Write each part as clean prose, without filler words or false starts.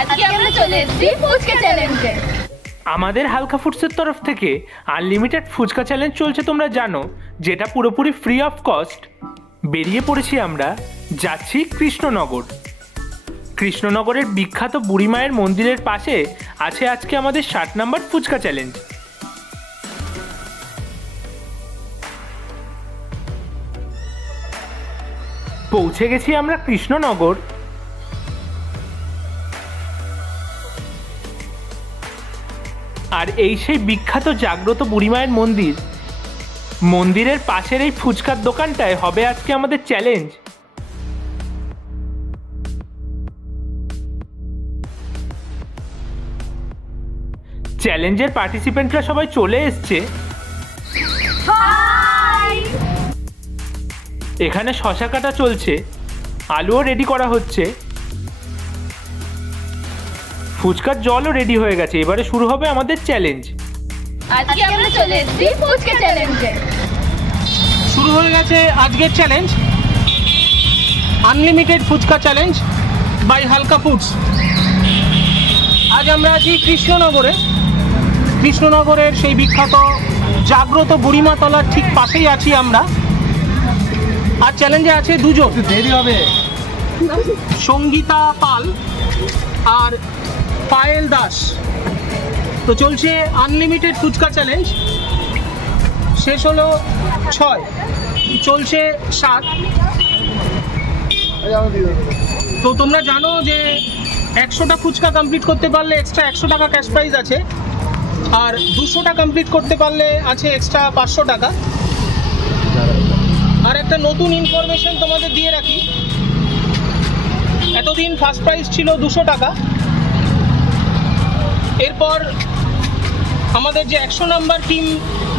আজকে আমরা চলে এসেছি ফুচকা চ্যালেঞ্জে। আমাদের হালকা ফুডসের তরফ থেকে আনলিমিটেড ফুচকা চ্যালেঞ্জ চলছে, তোমরা জানো, যেটা পুরোপুরি ফ্রি অফ কস্ট। বেরিয়ে পড়েছি আমরা, যাচ্ছি কৃষ্ণনগর। কৃষ্ণনগরের বিখ্যাত বুড়ি মায়ের মন্দিরের পাশে আছে আজকে আমাদের 60 নম্বর ফুচকা চ্যালেঞ্জ। পৌঁছে গেছি আমরা কৃষ্ণনগর। আর এই সেই বিখ্যাত জাগ্রত বুড়ি মায়ের মন্দির, মন্দিরের পাশের এই ফুচকার দোকানটায় হবে আজকে আমাদের চ্যালেঞ্জ। চ্যালেঞ্জের পার্টিসিপেন্টরা সবাই চলে এসছে। এখানে শশা কাটা চলছে, আলুও রেডি করা হচ্ছে, ফুচকার জলও রেডি হয়ে গেছে। এবারে শুরু হবে আমাদের চ্যালেঞ্জ। আজকে আমরা চলে এসেছি ফুচকা চ্যালেঞ্জে। শুরু হয়ে গেছে আজকের challenge, unlimited phuchka challenge by Halka foods. আজ আমরা আছি কৃষ্ণনগরে। কৃষ্ণনগরের সেই বিখ্যাত জাগ্রত বুড়িমা তলার ঠিক পাশেই আছি আমরা। আর চ্যালেঞ্জে আছে দুজন, দেরি হবে, সঙ্গীতা পাল আর পায়েল দাস। তো চলছে আনলিমিটেড ফুচকা চ্যালেঞ্জ। শেষ হলো 6, চলছে 7। তো তোমরা জানো যে 100টা ফুচকা কমপ্লিট করতে পারলে এক্সট্রা 100 টাকা ক্যাশ প্রাইজ আছে, আর 200টা কমপ্লিট করতে পারলে আছে এক্সট্রা 500 টাকা। আর একটা নতুন ইনফরমেশন তোমাদের দিয়ে রাখি, এতদিন ফার্স্ট প্রাইজ ছিল 200 টাকা, এরপর আমাদের যে 100 নাম্বার টিম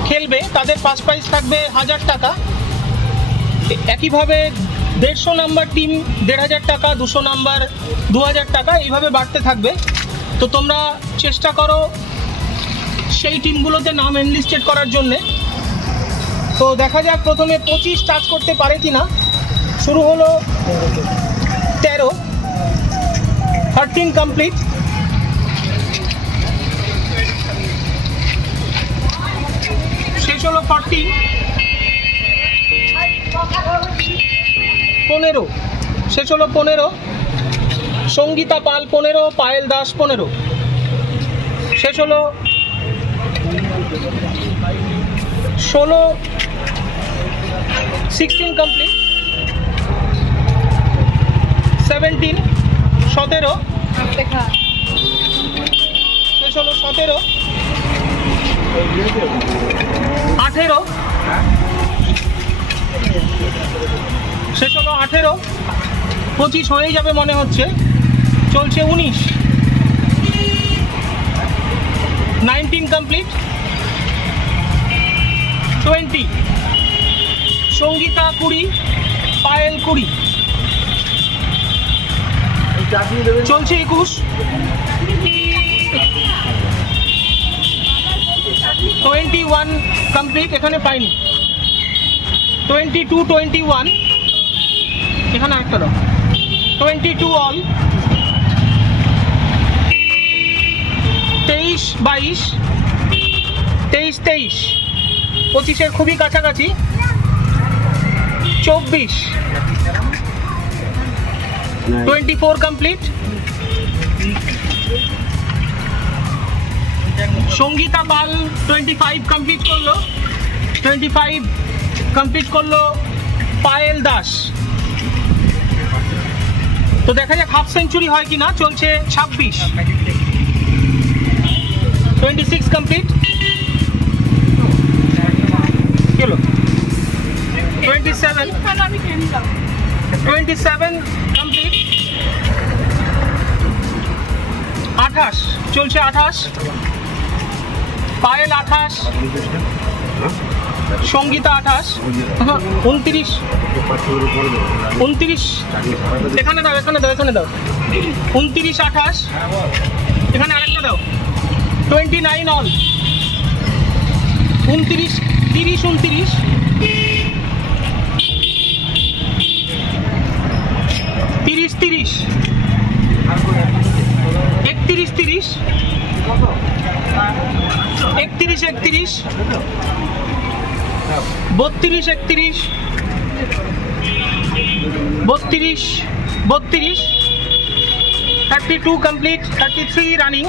খেলবে তাদের ফার্স্ট প্রাইজ থাকবে 1000 টাকা। একইভাবে 150 নাম্বার টিম 1500 টাকা, 200 নাম্বার 2000 টাকা, এইভাবে বাড়তে থাকবে। তো তোমরা চেষ্টা করো সেই টিমগুলোতে নাম এনলিস্টেড করার জন্যে। তো দেখা যাক প্রথমে 25 টাচ করতে পারে কিনা। শুরু হলো 13 কমপ্লিট। শেষ হলো 14, 15 শেষ হলো 15। সঙ্গীতা পাল 15, পায়েল দাস 15। শেষ হলো 16 কমপ্লিট। 17 শেষ হলো 17। 18 শেষ হলো 18। 25 হয়ে যাবে মনে হচ্ছে, চলছে 19 কমপ্লিট। 20 সঙ্গীতা 20, পায়েল 20। চলছে 21। 21 কমপ্লিট, এখানে পাইনি। 22, 21 এখানে একটা দাও। 22 অল। 23, 22, 23, 25-এর খুবই কাছাকাছি। 24, 24 কমপ্লিট। সঙ্গীতা পাল 25 কমপ্লিট করলো। 25 কমপ্লিট করলো পায়েল দাস। তো দেখা যাক হাফ সেঞ্চুরি হয় কিনা। চলছে 26। 26 কমপ্লিট। 27 কমপ্লিট। 28 চলছে। 28 পায়েল 28, সঙ্গীতা 28, 29, 29 এখানে দাও, এখানে দাও, এখানে দাও। 29, 28 এখানে আরেকটা দাও। 29 all. 29, 30, 29, 30, 30, 31, 31, 32, 31, 32, 32 complete, 33 running,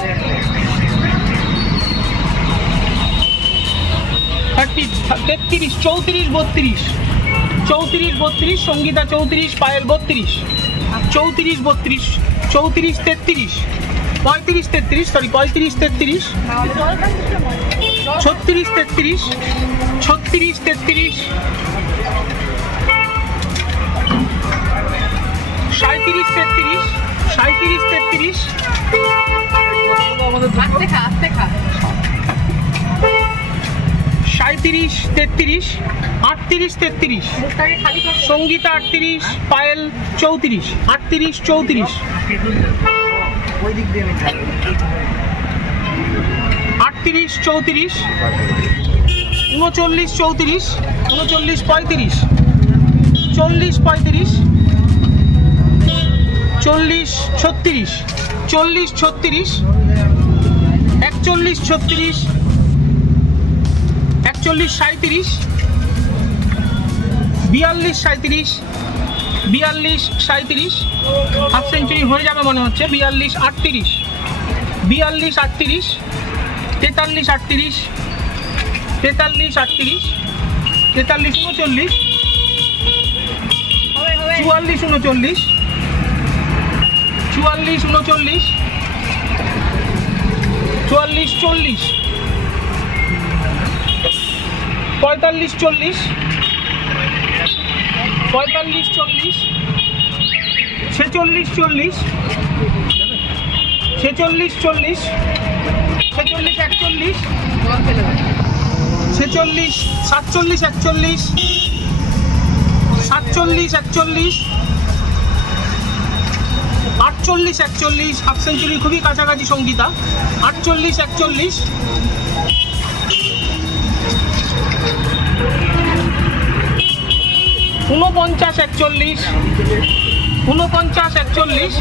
33, 34, 32, 34, Sangeeta 34, Payel 32, 34, 32, 34, 33, 35, 33, sorry 35, 33, 36, 33, 36, 33, 37, 33, 37, 33, আস্তে খা, আস্তে খা। 37, 33, 38, 33, সঙ্গীতা 38, পায়েল 34, 38, 34, 38, 34, 39, 34, 39, 35, 40, 35, 40, 36, 40, 36, 41, 36, 41, 37, 42, 37, 42, 37, হাফ সেঞ্চুরি হয়ে যাবে মনে হচ্ছে। 42, 38, 42, 38, 43, 38, 43, 38, 43, 39, 44, 39, 44, 39, 44, 40, 45, 40, 45, 40, 46, 40, 46, 40, 46, 41, 46, 47, 41, 47, 41, 48, 41, হাফ সেঞ্চুরি খুবই কাছাকাছি সঙ্গীতা। 48, 41, 49, 41, 49, 41,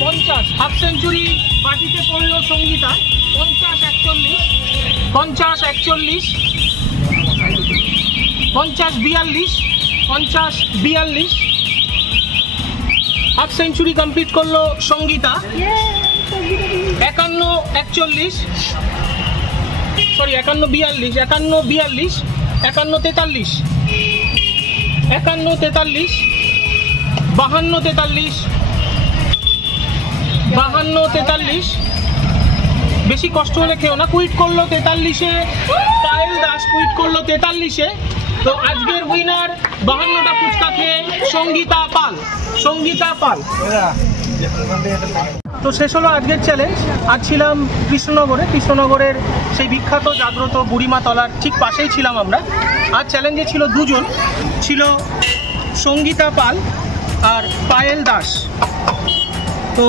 50, হাফ সেঞ্চুরি মাটিতে পড়লো সঙ্গীতা। 50, 41, 50, 41, 50, 42, 50, 42, হাফ সেঞ্চুরি কমপ্লিট করলো সঙ্গীতা। 51, 41, সরি 51, 42, 51, 42, 51, 43, 51, 43, 52, 43, 52, 43, বেশি কষ্ট হলে খেও না। কুইট করলো 43-এ, পায়েল দাস কুইট করলো 43-এ। তো আজকের উইনার 52টা ফুচকা খেয়ে সঙ্গীতা পাল। সঙ্গীতা পাল। তো শেষ হলো আজকের চ্যালেঞ্জ। আজ ছিলাম কৃষ্ণনগরের সেই বিখ্যাত জাগ্রত বুড়িমা তলার ঠিক পাশেই ছিলাম আমরা। আজ চ্যালেঞ্জে ছিল দুজন, ছিল সঙ্গীতা পাল আর পায়েল দাস। তো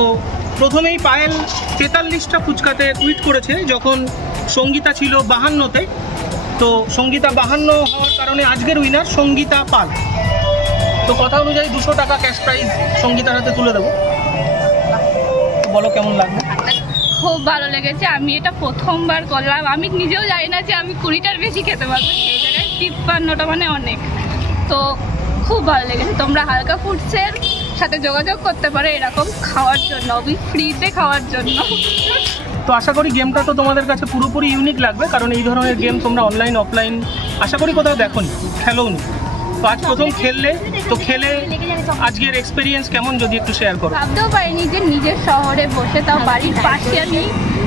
প্রথমেই পায়েল 43টা ফুচকাতে কুইট করেছে যখন সঙ্গীতা ছিল 52-তে। তো সঙ্গীতা 52 হওয়ার কারণে আজকের উইনার সঙ্গীতা পাল। তো কথা অনুযায়ী 200 টাকা ক্যাশ প্রাইজ সঙ্গীতার হাতে তুলে দেবো। বলো কেমন লাগবে? খুব ভালো লেগেছে। আমি এটা প্রথমবার করলাম, আমি নিজেও জানি না যে আমি 20টার বেশি খেতে পারবো, সেই জায়গায় 53টা মানে অনেক। তো খুব ভালো লেগেছে। তোমরা হালকা ফুডসের সাথে যোগাযোগ করতে পারো এরকম খাওয়ার জন্য, ফ্রিতে খাওয়ার জন্য। তো আশা করি গেমটা তো তোমাদের কাছে পুরোপুরি ইউনিক লাগবে, কারণ এই ধরনের গেম তোমরা অনলাইন অফলাইন আশা করি কোথাও দেখোনি, খেলোনি। তো আজ প্রথম খেললে, তো খেলে আজকের এক্সপিরিয়েন্স কেমন যদি একটু শেয়ার করো। ভাবতেও পারিনি যে নিজের শহরে বসে, তাও বাড়ির পাশে, আমি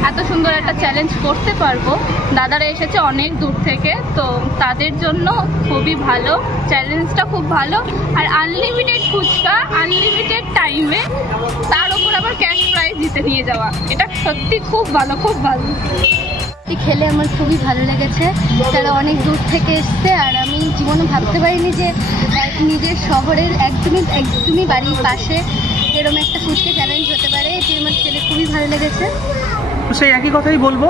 এত সুন্দর একটা চ্যালেঞ্জ করতে পারবো। দাদারা এসেছে অনেক দূর থেকে, তো তাদের জন্য খুবই ভালো, চ্যালেঞ্জটা খুব ভালো। আর আনলিমিটেড ফুচকা, আনলিমিটেড টাইমে, তার উপর আবার ক্যাশ প্রাইজ জিতে নিয়ে যাওয়া, এটা সত্যি খুব ভালো, খুব ভালো। খেলে আমার খুবই ভালো লেগেছে। তারা অনেক দূর থেকে এসছে, আর আমি জীবনে ভাবতে পারিনি যে নিজের শহরের একদমই বাড়ির পাশে এরকম একটা ফুচকা চ্যালেঞ্জ হতে পারে। এটি আমার খেলে খুবই ভালো লেগেছে। সেই একই কথাই বলবো,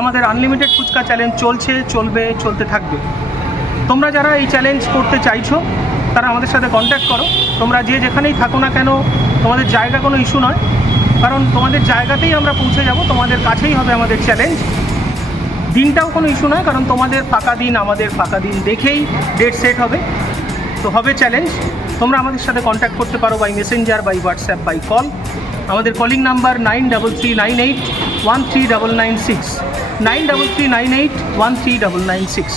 আমাদের আনলিমিটেড ফুচকা চ্যালেঞ্জ চলছে, চলবে, চলতে থাকবে। তোমরা যারা এই চ্যালেঞ্জ করতে চাইছো তারা আমাদের সাথে কন্ট্যাক্ট করো। তোমরা যে যেখানেই থাকো না কেন, তোমাদের জায়গা কোনো ইস্যু নয়। কারণ তোমাদের জায়গাতেই আমরা পৌঁছে যাব, তোমাদের কাছেই হবে আমাদের চ্যালেঞ্জ। দিনটাও কোনো ইস্যু নয়, কারণ তোমাদের ফাঁকা দিন আমাদের ফাঁকা দিন দেখেই ডেট সেট হবে। তো হবে চ্যালেঞ্জ। তোমরা আমাদের সাথে কন্ট্যাক্ট করতে পারো by messenger, by WhatsApp, by call. আমাদের কলিং নাম্বার 9339813996, 9339813996।